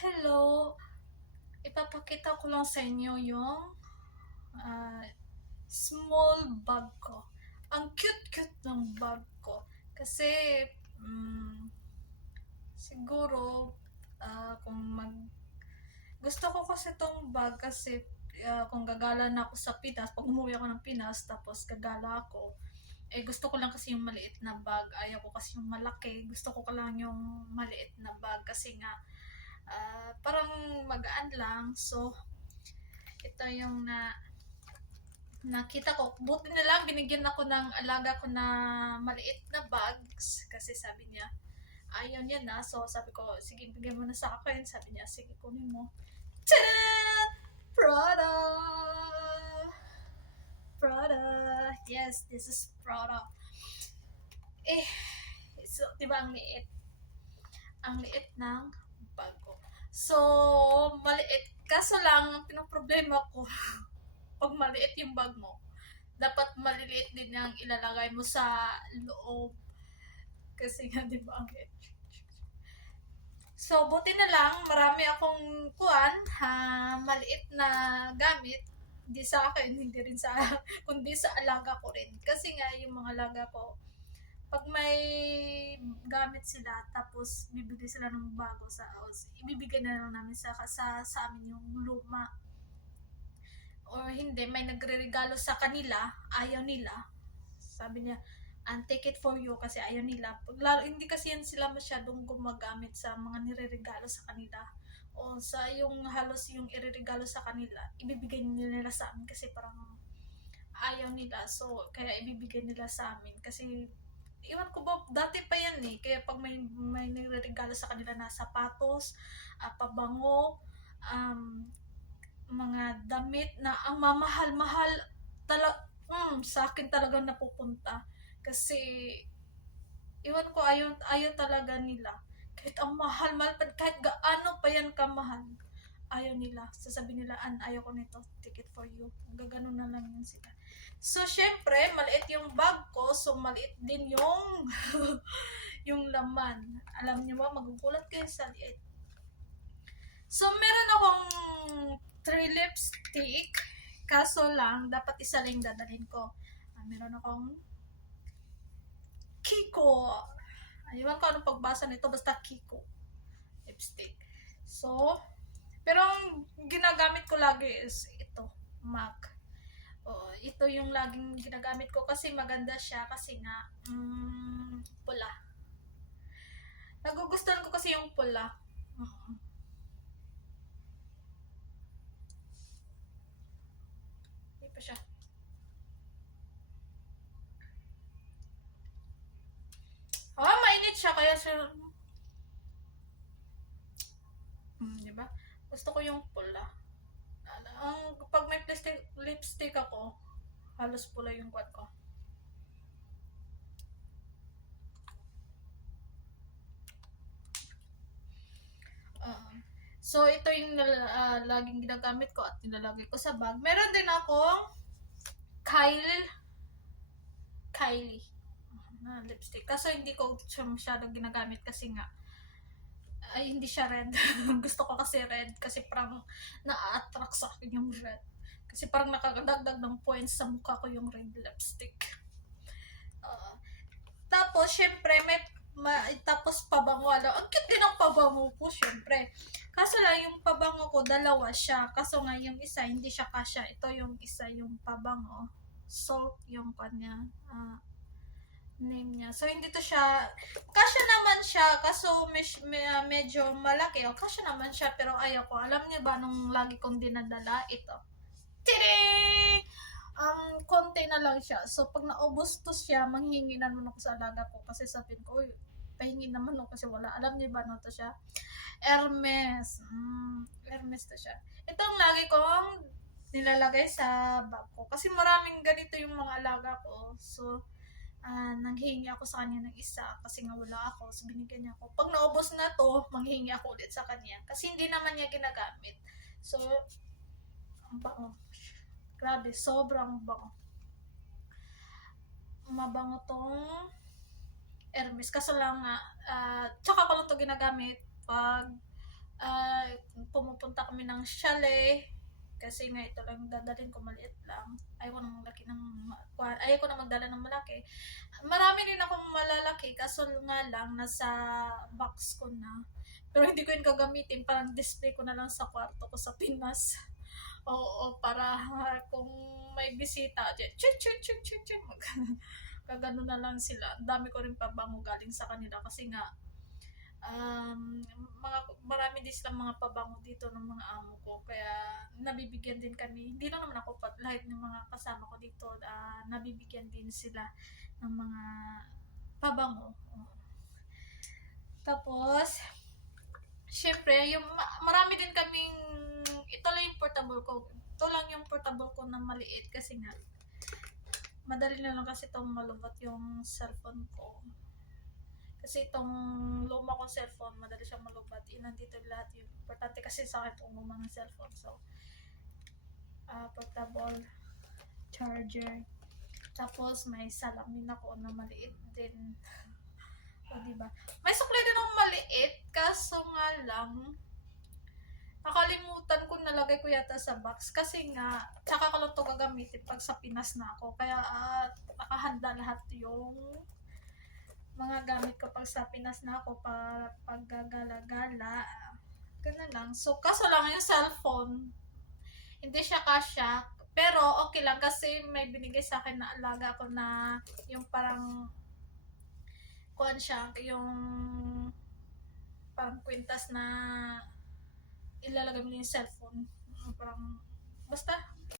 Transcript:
Hello, ipapakita ko lang sa inyo yung ah, small bag ko. Ang cute-cute ng bag ko. Kasi, mm, siguro, kung gusto ko kasi tong bag kasi kung gagala na ako sa Pinas, pag umuwi ako ng Pinas, tapos gagala ako, gusto ko lang kasi yung maliit na bag. Ayaw ko kasi yung malaki. Gusto ko lang yung maliit na bag kasi nga, parang magaan lang. So, ito yung nakita ko. Buti na lang binigyan ako ng alaga ko na maliit na bags kasi sabi niya ayaw niya na. So sabi ko, sige bigyan mo na sa akin. Sabi niya, sige kunin mo. Tada! Prada! Prada! Yes, this is Prada. Eh, so, di ba ang liit? Ang liit ng bago. So, maliit. Kaso lang, ang pinoproblema ko, pag maliit yung bag mo, dapat maliliit din ang ilalagay mo sa loob. Kasi nga, di ba, ang liit. So, buti na lang, marami akong maliit na gamit. Hindi sa akin, hindi rin sa, kundi sa alaga ko rin. Kasi nga, yung mga alaga ko, pag may gamit sila, tapos bibili sila ng bago sa house, ibibigay na lang namin sa amin yung luma. Or hindi, may nagre-regalo sa kanila, ayaw nila. Sabi niya, and take it for you kasi ayaw nila. Lalo, hindi kasi yan sila masyadong gumagamit sa mga nireregalo sa kanila. O sa yung halos yung ireregalo sa kanila, ibibigay nila sa amin kasi parang ayaw nila. So, kaya ibibigay nila sa amin. Kasi, iwan ko ba, dati pa yan eh. Kaya pag may nireregalo sa kanila na sapatos, pabango, mga damit na ang mamahal-mahal, sa akin talagang napupunta. Kasi, iwan ko, ayaw talaga nila. Kahit ang mahal-mahal, kahit gaano pa yan kamahal, ayaw nila. Sasabihin nila, ayaw ko nito, take it for you. Gaganon na lang yun sila. So, syempre, maliit yung bag ko, so maliit din yung yung laman. Alam niyo ba, magugulat kayo sa liit. So, meron akong 3 lipstick. Kaso lang, dapat isa lang dadalhin ko. Meron akong Kiko. Ayun ko anong pagbasa nito, basta Kiko lipstick. So, pero ang ginagamit ko lagi is ito, MAC. Ito yung laging ginagamit ko kasi maganda siya kasi nga pula. Nagugustuhan ko kasi yung pula. Hindi pa siya. Mainit siya kaya di ba? Gusto ko yung pula. Pag may lipstick ako, halos pula yung kwat ko. So, ito yung laging ginagamit ko at nilalagay ko sa bag. Meron din akong Kylie na lipstick. Kaso hindi ko siya masyadong ginagamit kasi nga ay hindi siya red. Gusto ko kasi red kasi parang na-attract sa akin yung red. Kasi parang nakakadagdag ng points sa mukha ko yung red lipstick. Tapos, syempre, tapos pabango. Ang cute din ang pabango ko, syempre. Kaso lang, yung pabango ko, dalawa siya. Kaso nga, yung isa, hindi siya kasya. Ito yung isa, yung pabango. Salt yung kanya. Name niya. So, hindi to siya, kasya naman siya, kaso medyo malaki. Kasya naman siya, pero ayaw ko. Alam niyo ba, nung lagi kong dinadala, ito. Tiri! Konti na lang siya. So, pag naubos to siya, manghingi naman ako sa alaga ko. Kasi sabihin ko, uy, pahingi naman ako kasi wala. Alam niyo ba, to siya? Hermes. Hermes to siya. Ito ang lagi kong nilalagay sa bag ko. Kasi maraming ganito yung mga alaga ko. So, nanghingi ako sa kanya ng isa kasi nga wala ako. So, binigyan niya ako. Pag naubos na to, manghingi ako ulit sa kanya. Kasi hindi naman niya ginagamit. So, ang bango. Grabe, sobrang bango. Mabango tong Hermes. Kaso lang nga, tsaka ko lang to ginagamit pag ah, pumupunta kami ng chalet kasi nga ito lang dadalhin ko, maliit lang. Ayaw ko ng malaki ayaw ko na magdala ng malaki. Marami din akong malalaki kaso nga lang nasa box ko na. Pero hindi ko yun gagamitin, parang display ko na lang sa kwarto ko sa Pinas. Oo, para kung may bisita, chun chun chun chun chun, kagano na lang sila. Ang dami ko rin pabango galing sa kanila kasi nga marami din silang mga pabango dito ng mga amo ko, kaya nabibigyan din kami, hindi lang naman ako, lahat ng mga kasama ko dito, nabibigyan din sila ng mga pabango. Tapos syempre yung marami din kaming, ito lang yung portable ko, na maliit kasi nga madali na lang kasi itong malubat yung cellphone ko. Kasi itong luma kong cellphone, madali siyang malubat. Nandito lahat yun. Importante kasi sa akin itong lumang cellphone. So, portable charger. Tapos, may salamin ako na maliit din. O, diba? May suklay din akong maliit. Kaso nga lang, nakalimutan ko, nalagay ko yata sa box. Kasi nga, tsaka ko lang ito gagamitin pag sa Pinas na ako. Kaya, nakahanda lahat yung mga gamit ko pag sa Pinas na ako, pag gagala-gala. Ganun lang. So, kaso lang yung cellphone, hindi siya kasya. Pero, okay lang kasi may binigay sa akin na alaga ko na yung parang kuan siya, yung parang kwintas na ilalagay mo yung cellphone. Parang, basta,